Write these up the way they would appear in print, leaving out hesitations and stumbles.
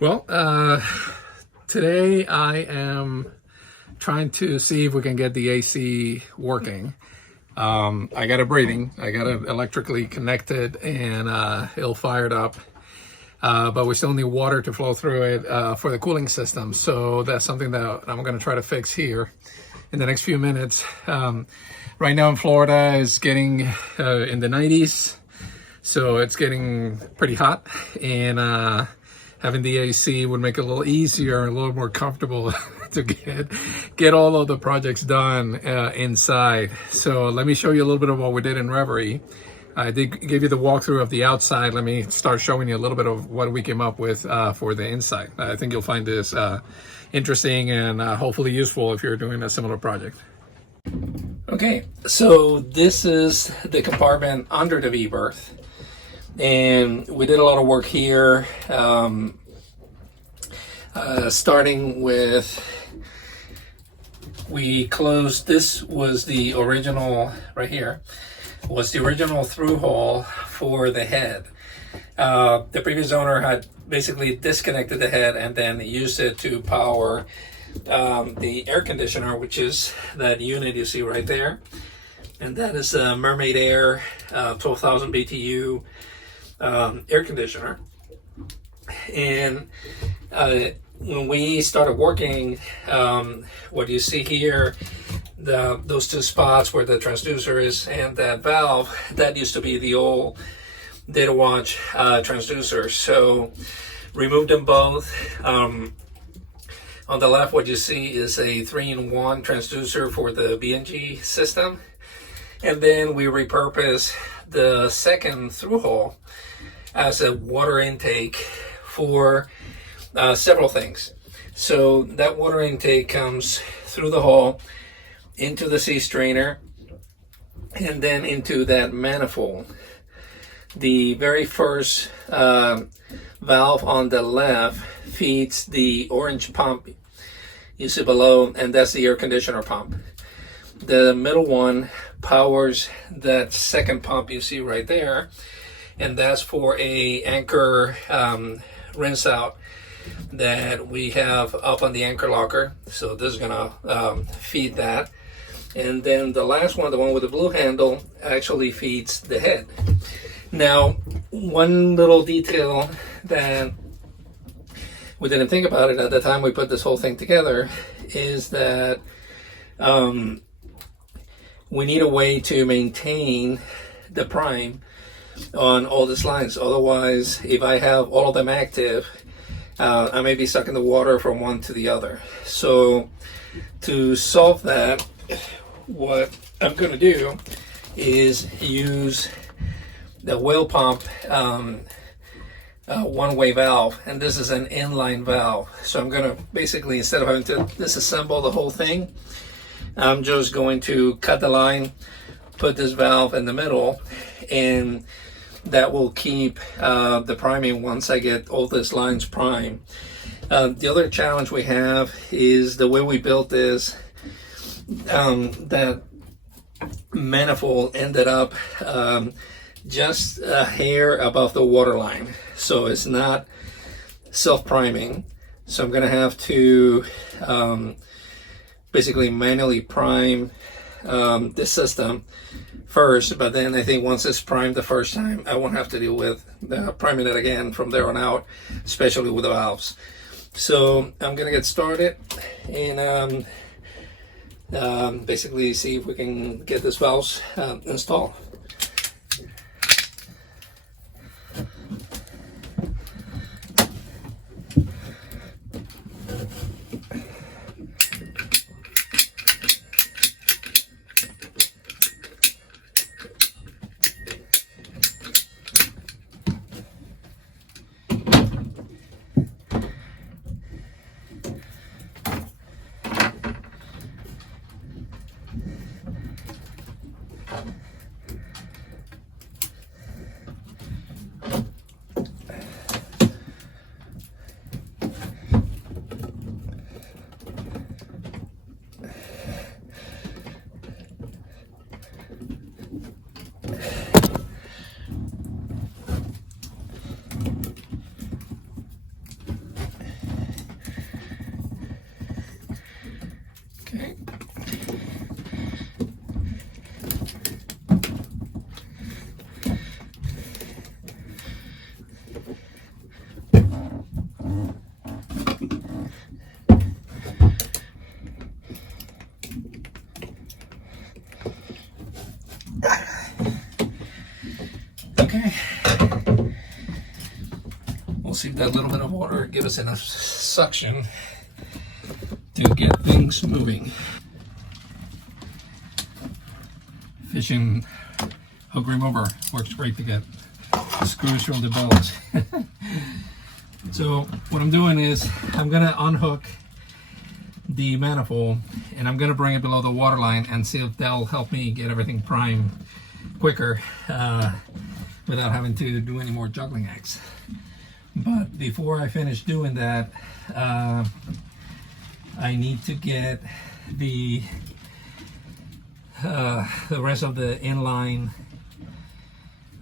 Well, today I am trying to see if we can get the AC working. I got it breathing. I got it electrically connected and it'll fired up. But we still need water to flow through it for the cooling system. So that's something that I'm going to try to fix here in the next few minutes. Right now in Florida is getting in the 90s. So it's getting pretty hot, and having the AC would make it a little easier, a little more comfortable to get all of the projects done inside. So let me show you a little bit of what we did in Reverie. I did give you the walkthrough of the outside. Let me start showing you a little bit of what we came up with for the inside. I think you'll find this interesting and hopefully useful if you're doing a similar project. Okay, so this is the compartment under the V-berth. And we did a lot of work here, starting with, we closed, this was the original, right here, was the original through hole for the head. The previous owner had basically disconnected the head and then used it to power the air conditioner, which is that unit you see right there. And that is a Mermaid Air 12,000 BTU air conditioner. And when we started working, what you see here, those two spots where the transducer is and that valve, that used to be the old data watch transducer. So removed them both. On the left, what you see is a 3-in-1 transducer for the BNG system. And then we repurposed the second through hole as a water intake for several things. So that water intake comes through the hole into the sea strainer and then into that manifold. The very first valve on the left feeds the orange pump you see below, and that's the air conditioner pump. The middle one powers that second pump you see right there, and that's for a anchor rinse out that we have up on the anchor locker. So this is gonna feed that. And then the last one, the one with the blue handle, actually feeds the head. Now, one little detail that we didn't think about it at the time we put this whole thing together is that we need a way to maintain the prime on all these lines. Otherwise, if I have all of them active, I may be sucking the water from one to the other. So to solve that, what I'm going to do is use the whale pump one-way valve, and this is an inline valve. So I'm going to basically, instead of having to disassemble the whole thing, I'm just going to cut the line, put this valve in the middle, and that will keep the priming once I get all these lines primed. The other challenge we have is the way we built this, that manifold ended up just a hair above the waterline. So it's not self-priming. So I'm going to have to basically manually prime this system first, but then I think once it's primed the first time, I won't have to deal with priming it again from there on out, especially with the valves. So I'm going to get started and basically see if we can get this valves installed. that little bit of water give us enough suction to get things moving. Fishing hook remover works great to get screws from the belts. So what I'm doing is I'm gonna unhook the manifold and I'm gonna bring it below the waterline and see if that'll help me get everything primed quicker without having to do any more juggling acts. But before I finish doing that, I need to get the rest of the inline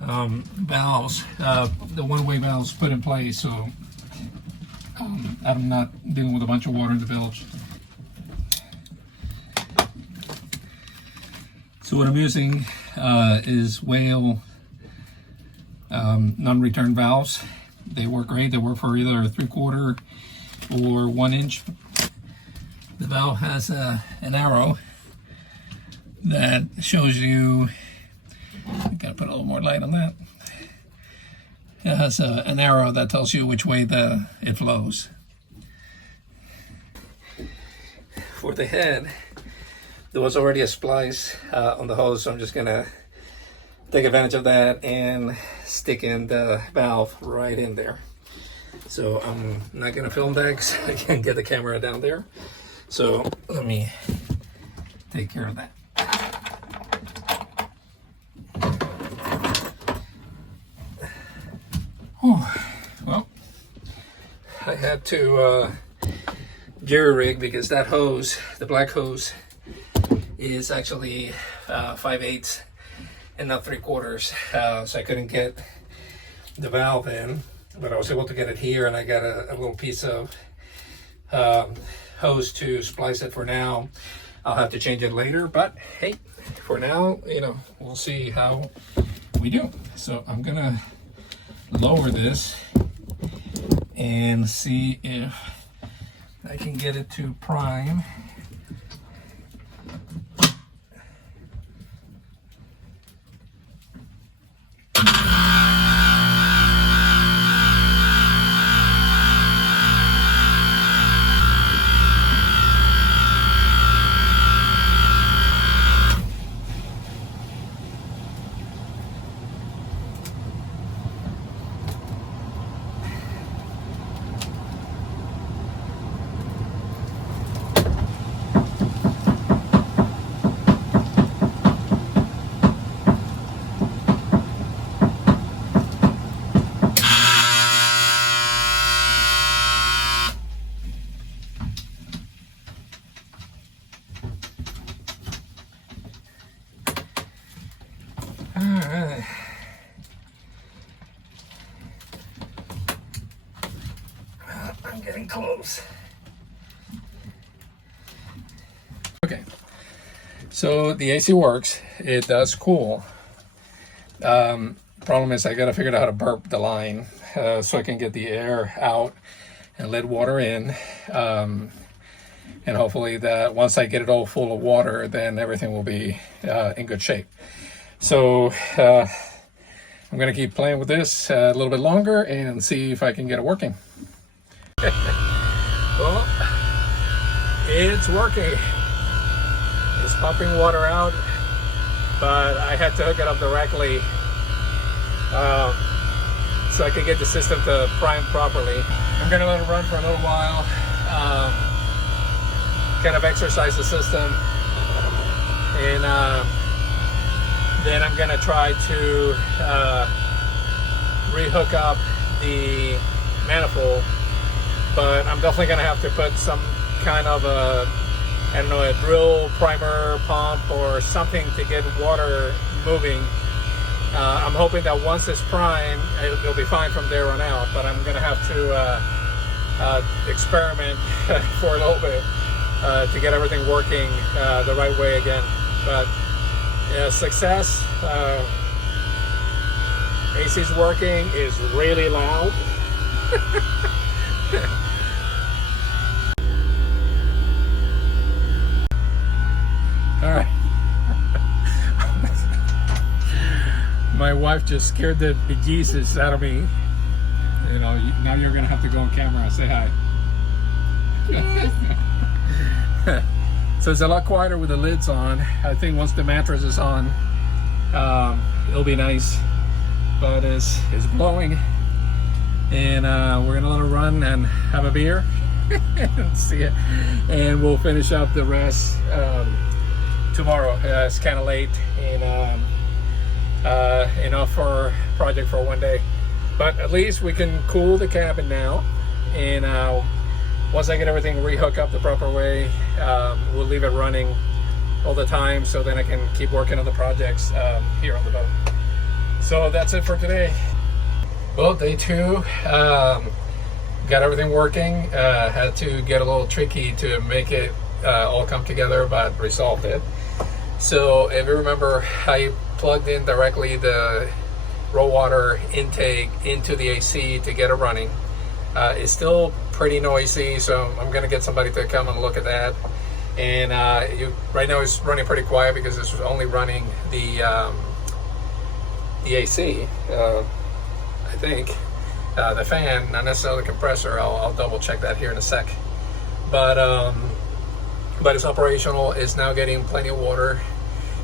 valves, the one-way valves put in place, so I'm not dealing with a bunch of water in the bilge. So what I'm using is whale non-return valves. They work great. They work for either a 3/4 or 1 inch. The valve has an arrow that shows you, I gotta put a little more light on that. It has an arrow that tells you which way it flows. For the head, there was already a splice on the hose, so I'm just gonna take advantage of that and stick in the valve right in there. So I'm not gonna film that because I can't get the camera down there. So let me take care of that. Well, I had to jerry rig because that hose, the black hose, is actually 5/8 and not 3/4. So I couldn't get the valve in, but I was able to get it here, and I got a little piece of hose to splice it for now. I'll have to change it later, but hey, for now, you know, we'll see how we do. So I'm gonna lower this and see if I can get it to prime. Alright. I'm getting close. Okay. So the AC works. It does cool. Problem is I gotta figure out how to burp the line so I can get the air out and let water in. And hopefully that once I get it all full of water, then everything will be in good shape. So I'm gonna keep playing with this a little bit longer and see if I can get it working. Well, it's working. It's pumping water out, but I had to hook it up directly so I could get the system to prime properly. I'm gonna let it run for a little while, kind of exercise the system, and then I'm gonna try to rehook up the manifold, but I'm definitely gonna have to put some kind of a, I don't know, a drill, primer, pump, or something to get water moving. I'm hoping that once it's primed, it'll be fine from there on out, but I'm gonna have to experiment for a little bit to get everything working the right way again. But yeah, success. AC's working, is really loud. All right. My wife just scared the bejesus out of me You know, now you're gonna have to go on camera and say hi. So it's a lot quieter with the lids on. I think once the mattress is on, it'll be nice. But it's blowing, and we're gonna let it run and have a beer and see it, and we'll finish up the rest tomorrow. It's kind of late, and enough for project for one day, but at least we can cool the cabin now. And once I get everything rehooked up the proper way, we'll leave it running all the time, so then I can keep working on the projects here on the boat. So that's it for today. Well, day 2, got everything working. Had to get a little tricky to make it all come together, but resolved it. So if you remember, I plugged in directly the raw water intake into the AC to get it running. It's still pretty noisy, so I'm gonna get somebody to come and look at that. And right now it's running pretty quiet because it's only running the AC, I think. The fan, not necessarily the compressor. I'll double check that here in a sec. But it's operational. It's now getting plenty of water.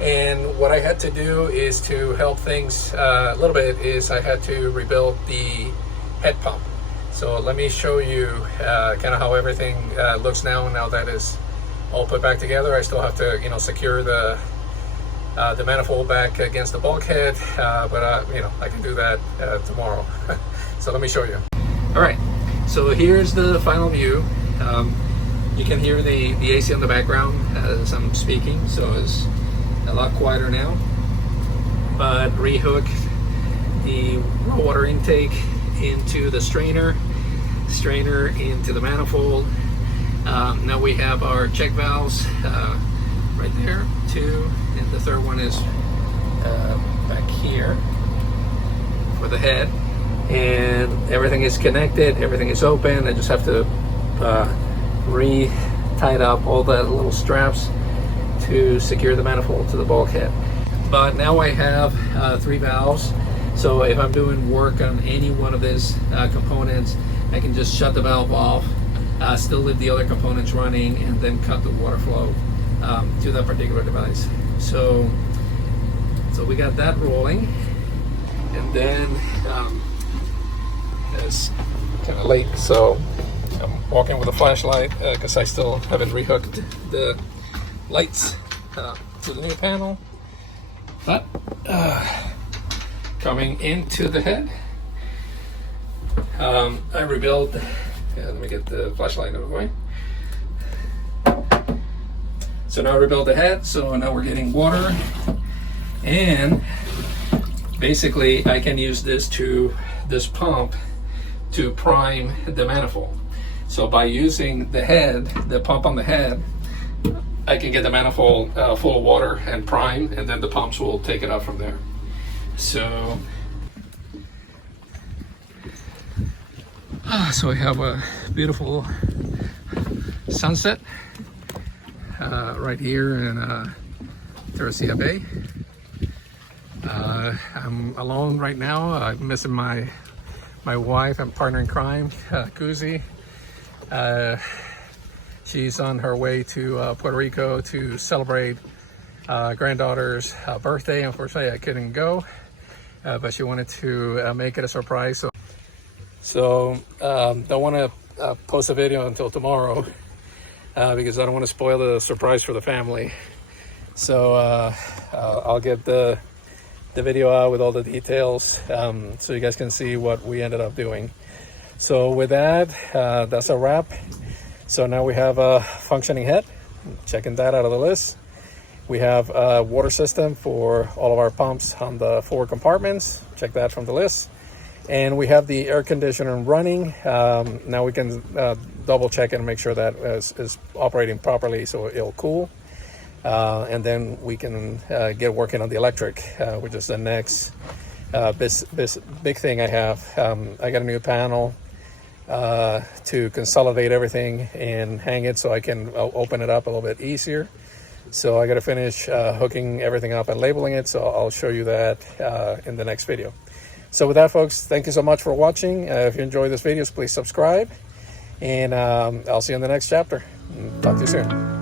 And what I had to do is to help things a little bit is I had to rebuild the head pump. So let me show you kind of how everything looks now that it's all put back together. I still have to, you know, secure the manifold back against the bulkhead, but you know, I can do that tomorrow. So let me show you. All right, so here's the final view. You can hear the AC on the background as I'm speaking, so it's a lot quieter now. But rehook the raw water intake into the strainer into the manifold. Now we have our check valves right there, 2, and the third one is back here for the head. And everything is connected, everything is open. I just have to re-tighten up all the little straps to secure the manifold to the bulkhead. But now I have 3 valves, so if I'm doing work on any one of these components, I can just shut the valve off, still leave the other components running, and then cut the water flow to that particular device. So we got that rolling, and then it's kind of late, so I'm walking with a flashlight because I still haven't rehooked the lights to the new panel. But coming into the head, I rebuilt. Let me get the flashlight out of the way. So now I rebuilt the head, so now we're getting water, and basically I can use this pump to prime the manifold. So by using the pump on the head, I can get the manifold full of water and prime, and then the pumps will take it up from there. So I have a beautiful sunset right here in Terra Bay. I'm alone right now. I'm missing my wife and partner in crime, Cusie. She's on her way to Puerto Rico to celebrate granddaughter's birthday. Unfortunately, I couldn't go, but she wanted to make it a surprise. So don't want to post a video until tomorrow because I don't want to spoil the surprise for the family. So I'll get the video out with all the details so you guys can see what we ended up doing. So with that, that's a wrap. So now we have a functioning head, checking that out of the list. We have a water system for all of our pumps on the 4 compartments, check that from the list. And we have the air conditioner running. Now we can double check it and make sure that is operating properly so it'll cool. And then we can get working on the electric, which is the next big thing I have. I got a new panel to consolidate everything and hang it so I can open it up a little bit easier. So I got to finish hooking everything up and labeling it, so I'll show you that in the next video. So with that, folks, thank you so much for watching. If you enjoy this video, please subscribe, and I'll see you in the next chapter. Talk to you soon.